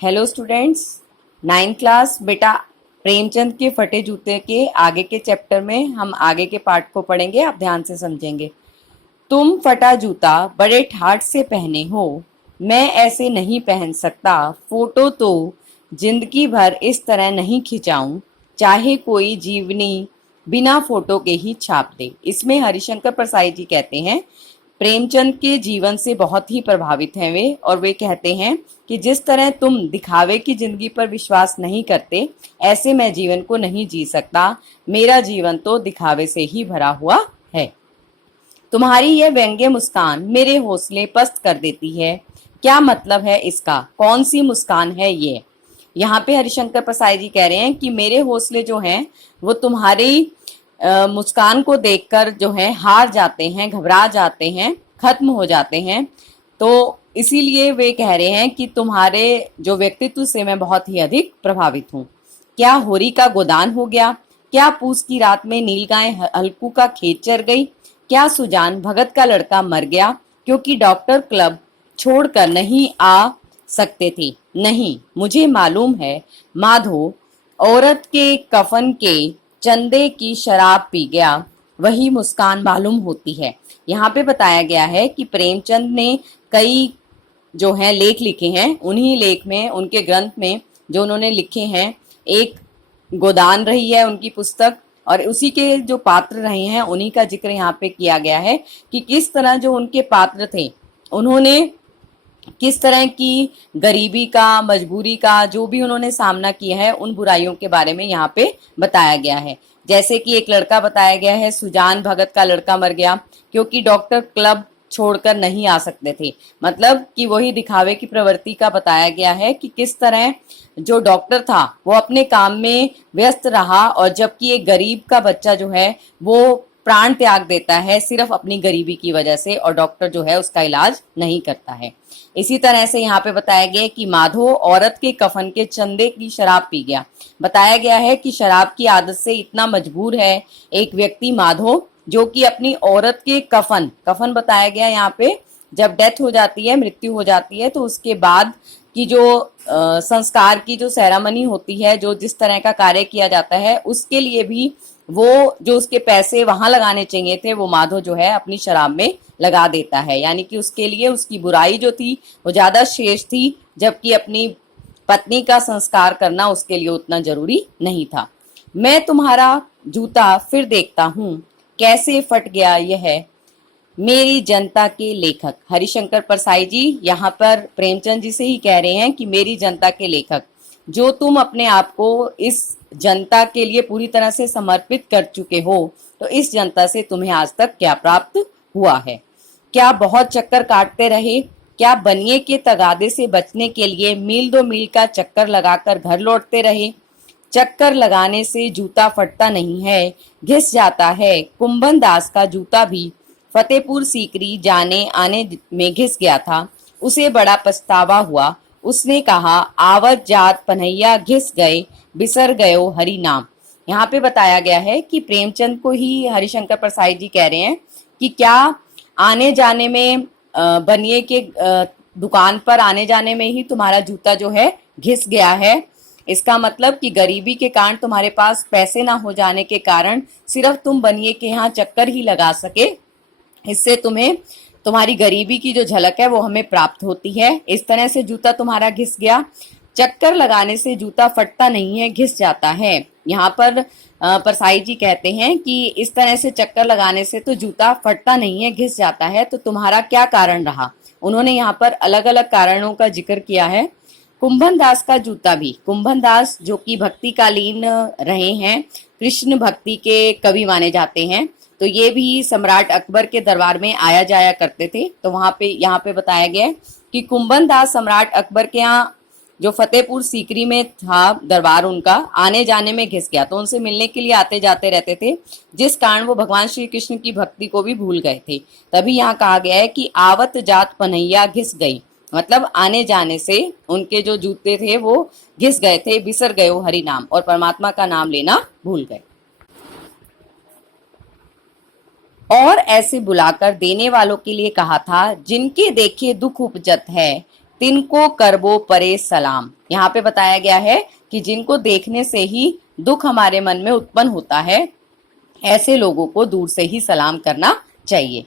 Hello students, 9th class बेटा प्रेमचंद के फटे जूते के आगे के चैप्टर में हम आगे के पार्ट को पढ़ेंगे। आप ध्यान से समझेंगे। तुम फटा जूता बड़े ठाट से पहने हो, मैं ऐसे नहीं पहन सकता। फोटो तो जिंदगी भर इस तरह नहीं खिंचाऊं, चाहे कोई जीवनी बिना फोटो के ही छाप दे। इसमें हरिशंकर प्रसाई जी कहते हैं प्रेमचंद के जीवन से बहुत ही प्रभावित हैं वे, और वे कहते हैं कि जिस तरह तुम दिखावे की जिंदगी पर विश्वास नहीं करते, ऐसे मैं जीवन को नहीं जी सकता। मेरा जीवन तो दिखावे से ही भरा हुआ है। तुम्हारी यह व्यंग्य मुस्कान मेरे हौसले पस्त कर देती है। क्या मतलब है इसका? कौन सी मुस्कान है ये? यहाँ पे हरिशंकर प्रसाई जी कह रहे हैं कि मेरे हौसले जो हैं वो तुम्हारी मुस्कान को देखकर जो है हार जाते हैं, घबरा जाते हैं, खत्म हो जाते हैं। तो इसीलिए वे कह रहे हैं कि तुम्हारे जो व्यक्तित्व से मैं बहुत ही अधिक प्रभावित हूँ। क्या होरी का गोदान हो गया? क्या पूस की रात में नीलगाय हल्कू का खेत चर गई? क्या सुजान भगत का लड़का मर गया क्योंकि डॉक्टर क्लब छोड़कर नहीं आ सकते थे? नहीं, मुझे मालूम है माधो औरत के कफन के चंदे की शराब पी गया, वही मुस्कान मालूम होती है। यहाँ पे बताया गया है कि प्रेमचंद ने कई जो हैं लेख लिखे हैं। उन्हीं लेख में, उनके ग्रंथ में जो उन्होंने लिखे हैं, एक गोदान रही है उनकी पुस्तक, और उसी के जो पात्र रहे हैं उन्हीं का जिक्र यहाँ पे किया गया है कि किस तरह जो उनके पात्र थे, उन्होंने किस तरह की गरीबी का, मजबूरी का जो भी उन्होंने सामना किया है, उन बुराइयों के बारे में यहाँ पे बताया गया है। जैसे कि एक लड़का बताया गया है, सुजान भगत का लड़का मर गया क्योंकि डॉक्टर क्लब छोड़कर नहीं आ सकते थे। मतलब कि वही दिखावे की प्रवृत्ति का बताया गया है कि किस तरह जो डॉक्टर था वो अपने काम में व्यस्त रहा, और जबकि एक गरीब का बच्चा जो है वो प्राण त्याग देता है सिर्फ अपनी गरीबी की वजह से, और डॉक्टर जो है उसका इलाज नहीं करता है। इसी तरह से यहाँ पे बताया गया कि माधो औरत के कफन के चंदे की शराब पी गया। बताया गया है कि शराब की आदत से इतना मजबूर है एक व्यक्ति माधो, जो कि अपनी औरत के कफन बताया गया यहाँ पे, जब डेथ हो जाती है, मृत्यु हो जाती है, तो उसके बाद की जो संस्कार की जो सेरेमनी होती है, जो जिस तरह का कार्य किया जाता है, उसके लिए भी वो जो उसके पैसे वहां लगाने चाहिए थे वो माधो जो है अपनी शराब में लगा देता है। यानी कि उसके लिए उसकी बुराई जो थी वो ज्यादा शेष थी, जबकि अपनी पत्नी का संस्कार करना उसके लिए उतना जरूरी नहीं था। मैं तुम्हारा जूता फिर देखता हूँ, कैसे फट गया यह मेरी जनता के लेखक। हरिशंकर परसाई जी यहाँ पर प्रेमचंद जी से ही कह रहे हैं कि मेरी जनता के लेखक, जो तुम अपने आप को इस जनता के लिए पूरी तरह से समर्पित कर चुके हो, तो इस जनता से तुम्हें आज तक क्या प्राप्त हुआ है? क्या बहुत चक्कर काटते रहे? क्या बनिए के तगादे से बचने के लिए मील दो मील का चक्कर लगाकर घर लौटते रहे? चक्कर लगाने से जूता फटता नहीं है, घिस जाता है। कुंभन दास का जूता भी फतेहपुर सीकरी जाने आने में घिस गया था, उसे बड़ा पछतावा हुआ। उसने कहा, आवत जात पन्हैया घिस गए, बिसर गयो हरि नाम। यहाँ पे बताया गया है कि प्रेमचंद को ही हरिशंकर प्रसाई जी कह रहे हैं कि क्या आने जाने में बनिए के दुकान पर आने जाने में ही तुम्हारा जूता जो है घिस गया है? इसका मतलब कि गरीबी के कारण, तुम्हारे पास पैसे ना हो जाने के कारण सिर्फ तुम बनिए के यहाँ चक्कर ही लगा सके, इससे तुम्हें तुम्हारी गरीबी की जो झलक है वो हमें प्राप्त होती है। इस तरह से जूता तुम्हारा घिस गया। चक्कर लगाने से जूता फटता नहीं है, घिस जाता है। यहाँ पर परसाई जी कहते हैं कि इस तरह से चक्कर लगाने से तो जूता फटता नहीं है, घिस जाता है। तो तुम्हारा क्या कारण रहा? उन्होंने यहाँ पर अलग अलग कारणों का जिक्र किया है। कुंभन दास का जूता भी, कुंभन दास जो कि भक्तिकालीन रहे हैं, कृष्ण भक्ति के कवि माने जाते हैं, तो ये भी सम्राट अकबर के दरबार में आया जाया करते थे। तो वहां पे यहाँ पे बताया गया है कि कुंभन दास सम्राट अकबर के यहाँ जो फतेहपुर सीकरी में था दरबार, उनका आने जाने में घिस गया, तो उनसे मिलने के लिए आते जाते रहते थे, जिस कारण वो भगवान श्री कृष्ण की भक्ति को भी भूल गए थे। तभी यहाँ कहा गया है कि आवत जात पन्हैया घिस गई, मतलब आने जाने से उनके जो जूते थे वो घिस गए थे, बिसर गए हो हरि नाम, और परमात्मा का नाम लेना भूल गए। और ऐसे बुलाकर देने वालों के लिए कहा था, जिनके देखे दुख उपजत है, तिनको करबो परे सलाम। यहाँ पे बताया गया है कि जिनको देखने से ही दुख हमारे मन में उत्पन्न होता है, ऐसे लोगों को दूर से ही सलाम करना चाहिए।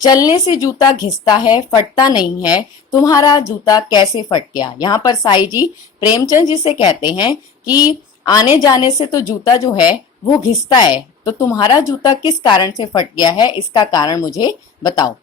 चलने से जूता घिसता है, फटता नहीं है, तुम्हारा जूता कैसे फट गया। यहाँ पर साईं जी प्रेमचंद जी से कहते हैं कि आने जाने से तो जूता जो है वो घिसता है, तो तुम्हारा जूता किस कारण से फट गया है, इसका कारण मुझे बताओ।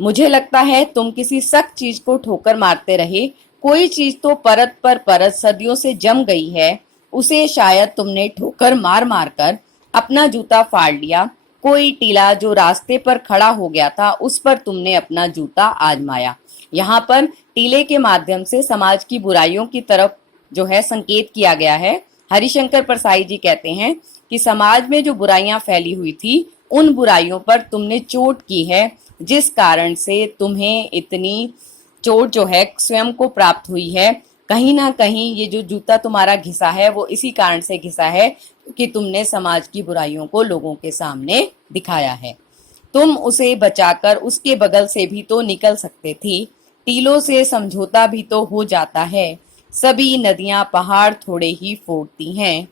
मुझे लगता है तुम किसी सख्त चीज को ठोकर मारते रहे, कोई चीज तो परत पर परत सदियों से जम गई है, उसे शायद तुमने ठोकर मार मार कर अपना जूता फाड़ लिया। कोई टीला जो रास्ते पर खड़ा हो गया था, उस पर तुमने अपना जूता आजमाया। यहाँ पर टीले के माध्यम से समाज की बुराइयों की तरफ जो है संकेत किया गया है। हरिशंकर परसाई जी कहते हैं कि समाज में जो बुराइयां फैली हुई थी, उन बुराइयों पर तुमने चोट की है, जिस कारण से तुम्हें इतनी चोट जो है स्वयं को प्राप्त हुई है। कहीं ना कहीं ये जो जूता तुम्हारा घिसा है वो इसी कारण से घिसा है कि तुमने समाज की बुराइयों को लोगों के सामने दिखाया है। तुम उसे बचाकर उसके बगल से भी तो निकल सकते थे, टीलों से समझौता भी तो हो जाता है। सभी नदियां पहाड़ थोड़े ही फोड़ती हैं,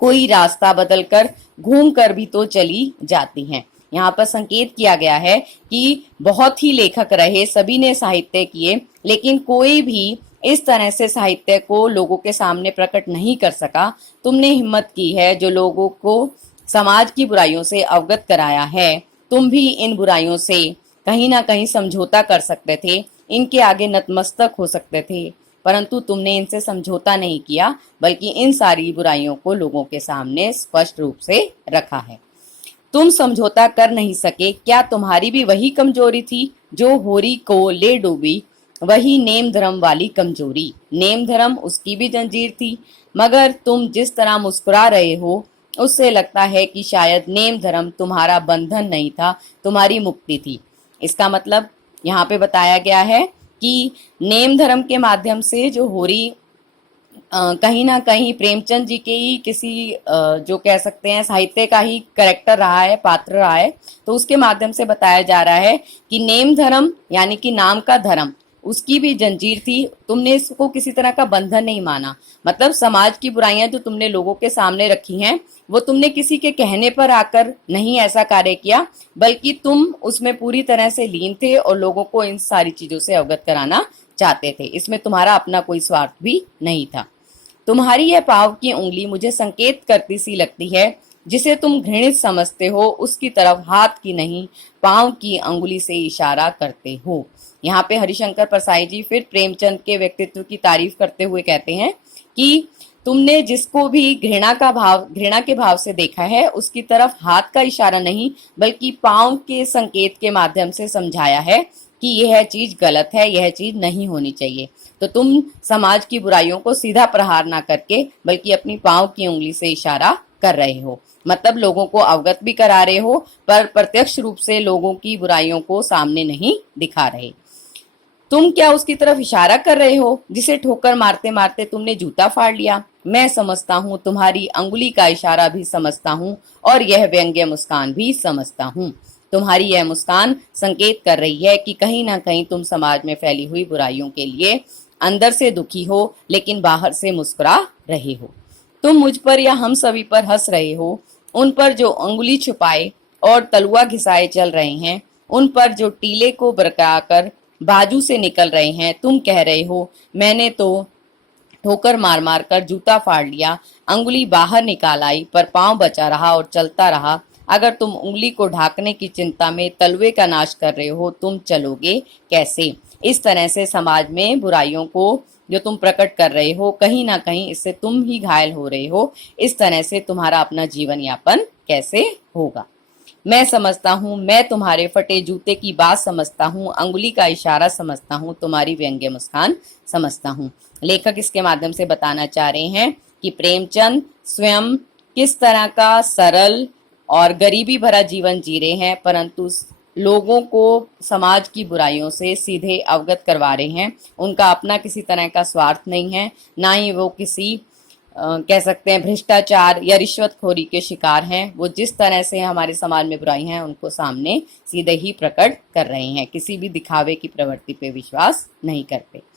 कोई रास्ता बदलकर घूम कर भी तो चली जाती हैं। यहाँ पर संकेत किया गया है कि बहुत ही लेखक रहे, सभी ने साहित्य किए, लेकिन कोई भी इस तरह से साहित्य को लोगों के सामने प्रकट नहीं कर सका। तुमने हिम्मत की है, जो लोगों को समाज की बुराइयों से अवगत कराया है। तुम भी इन बुराइयों से कहीं ना कहीं समझौता कर सकते थे, इनके आगे नतमस्तक हो सकते थे, परंतु तुमने इनसे समझौता नहीं किया, बल्कि इन सारी बुराइयों को लोगों के सामने स्पष्ट रूप से रखा है। तुम समझौता कर नहीं सके, क्या तुम्हारी भी वही कमजोरी थी जो होरी को ले डूबी, वही नेम धर्म वाली कमजोरी। नेम धर्म उसकी भी जंजीर थी, मगर तुम जिस तरह मुस्कुरा रहे हो, उससे लगता है कि शायद नेम धर्म तुम्हारा बंधन नहीं था, तुम्हारी मुक्ति थी। इसका मतलब यहाँ पे बताया गया है कि नेम धर्म के माध्यम से जो होरी कहीं ना कहीं प्रेमचंद जी के ही किसी जो कह सकते हैं साहित्य का ही कैरेक्टर रहा है, पात्र रहा है, तो उसके माध्यम से बताया जा रहा है कि नेम धर्म यानी कि नाम का धर्म उसकी भी जंजीर थी, तुमने इसको किसी तरह का बंधन नहीं माना। मतलब समाज की बुराइयां जो तुमने लोगों के सामने रखी हैं, वो तुमने किसी के कहने पर आकर नहीं ऐसा कार्य किया, बल्कि तुम उसमें पूरी तरह से लीन थे और लोगों को इन सारी चीजों से अवगत कराना चाहते थे। इसमें तुम्हारा अपना कोई स्वार्थ भी नहीं था। तुम्हारी यह पांव की उंगली मुझे संकेत करती सी लगती है, जिसे तुम घृणित समझते हो, उसकी तरफ हाथ की नहीं पांव की अंगुली से इशारा करते हो। यहाँ पे हरिशंकर परसाई जी फिर प्रेमचंद के व्यक्तित्व की तारीफ करते हुए कहते हैं कि तुमने जिसको भी घृणा के भाव से देखा है, उसकी तरफ हाथ का इशारा नहीं बल्कि पांव के संकेत के माध्यम से समझाया है कि यह चीज गलत है, यह चीज नहीं होनी चाहिए। तो तुम समाज की बुराइयों को सीधा प्रहार ना करके बल्कि अपनी पांव की उंगली से इशारा कर रहे हो, मतलब लोगों को अवगत भी करा रहे हो, पर प्रत्यक्ष रूप से लोगों की बुराइयों को सामने नहीं दिखा रहे। तुम क्या उसकी तरफ इशारा कर रहे हो जिसे ठोकर मारते मारते तुमने जूता फाड़ लिया? मैं समझता हूँ, तुम्हारी अंगुली का इशारा भी समझता हूँ और यह व्यंग्य मुस्कान भी समझता हूँ। तुम्हारी यह मुस्कान संकेत कर रही है कि कहीं ना कहीं तुम समाज में फैली हुई बुराइयों के लिए अंदर से दुखी हो, लेकिन बाहर से मुस्कुरा रहे हो। तुम मुझ पर या हम सभी पर हंस रहे हो, उन पर जो अंगुली छुपाए और तलुआ घिसाए चल रहे हैं, उन पर जो टीले को बरकराकर बाजू से निकल रहे हैं। तुम कह रहे हो मैंने तो ठोकर मार मार कर जूता फाड़ लिया, अंगुली बाहर निकाल आई, पर पांव बचा रहा और चलता रहा। अगर तुम उंगली को ढाकने की चिंता में तलवे का नाश कर रहे हो, तुम चलोगे कैसे? इस तरह से समाज में बुराइयों को जो तुम प्रकट कर रहे हो, कहीं ना कहीं इससे तुम ही घायल हो रहे हो। इस तरह से तुम्हारा अपना जीवन यापन कैसे होगा? मैं समझता हूँ, मैं तुम्हारे फटे जूते की बात समझता हूँ, अंगुली का इशारा समझता हूँ, तुम्हारी व्यंग्य मुस्कान समझता हूँ। लेखक इसके माध्यम से बताना चाह रहे हैं कि प्रेमचंद स्वयं किस तरह का सरल और गरीबी भरा जीवन जी रहे हैं, परंतु लोगों को समाज की बुराइयों से सीधे अवगत करवा रहे हैं। उनका अपना किसी तरह का स्वार्थ नहीं है, ना ही वो किसी कह सकते हैं भ्रष्टाचार या रिश्वतखोरी के शिकार हैं। वो जिस तरह से हमारे समाज में बुराई हैं उनको सामने सीधे ही प्रकट कर रहे हैं, किसी भी दिखावे की प्रवृत्ति पे विश्वास नहीं करते।